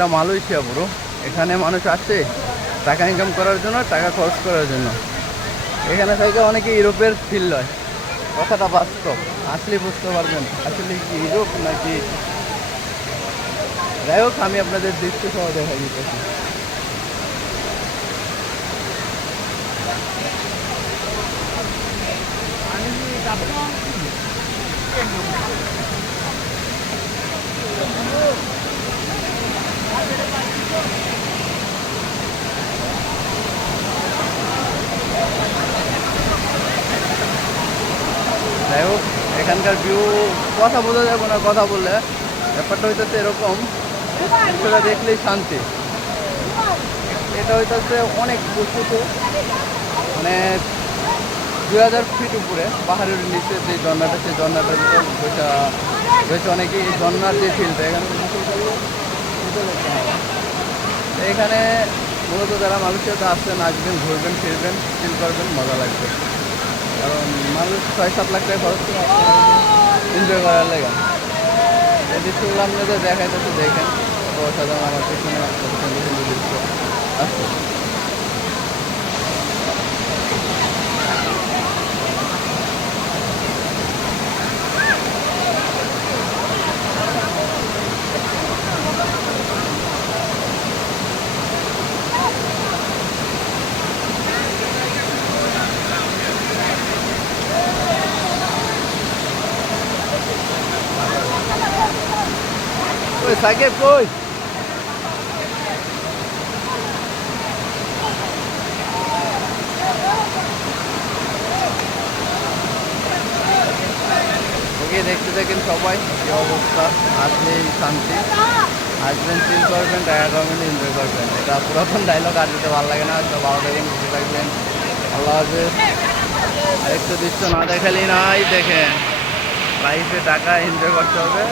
এটা মালয়েশিয়া পুরো। এখানে মানুষ আসে টাকা ইনকাম করার জন্য, টাকা খরচ করার জন্য। এখানে থেকে অনেকে ইউরোপের ফিল হয় কথাটা বাস্তব আসলে বুঝতে পারবেন আসলে কি ইউরোপ নাকি যাই হোক, আমি আপনাদের দৃশ্য সহ দেখা দিতেছি। যাই হোক, এখানকার ভিউ কথা বোঝা যাবে না, কথা বললে। ব্যাপারটা হইতেছে এরকম দৃশ্যটা দেখলেই শান্তি। এটা হইতেছে অনেক উঁচুতে মানে দুই হাজার ফিট উপরে, পাহাড়ের নিচে যে ঝর্ণাটা, সেই ঝর্ণাটার ভিতর বসে রয়েছে অনেকে এই ঝর্ণার যে ফিল্ডটা এখানে। এখানে মূলত যারা মানুষের আসছেন আসবেন ঘুরবেন, ফিরবেন ফিল করবেন, মজা লাগবে। কারণ মানুষ ছয় সাত লাখ টাকা খরচ করে এনজয় করার লেগে। এই দৃশ্যগুলো আপনাদের দেখাইতেছে, দেখেন। অসাধারণ আমার পিছনে সুন্দর দৃশ্য ওই সাকিব কই ওকে দেখতে দেখেন সবাই কি অবস্থা আসলেই শান্তি আসবেন চিল করবেন টাকা করবেন এনজয় করবেন এটা পুরাতন ডায়লগ আর দিতে ভালো লাগে না তো ভালো থাকেন খুশি থাকবেন আল্লাহ হাফেজ আরেকটু দৃশ্য না দেখালেই নাই দেখেন লাইফে টাকা এনজয় করতে হবে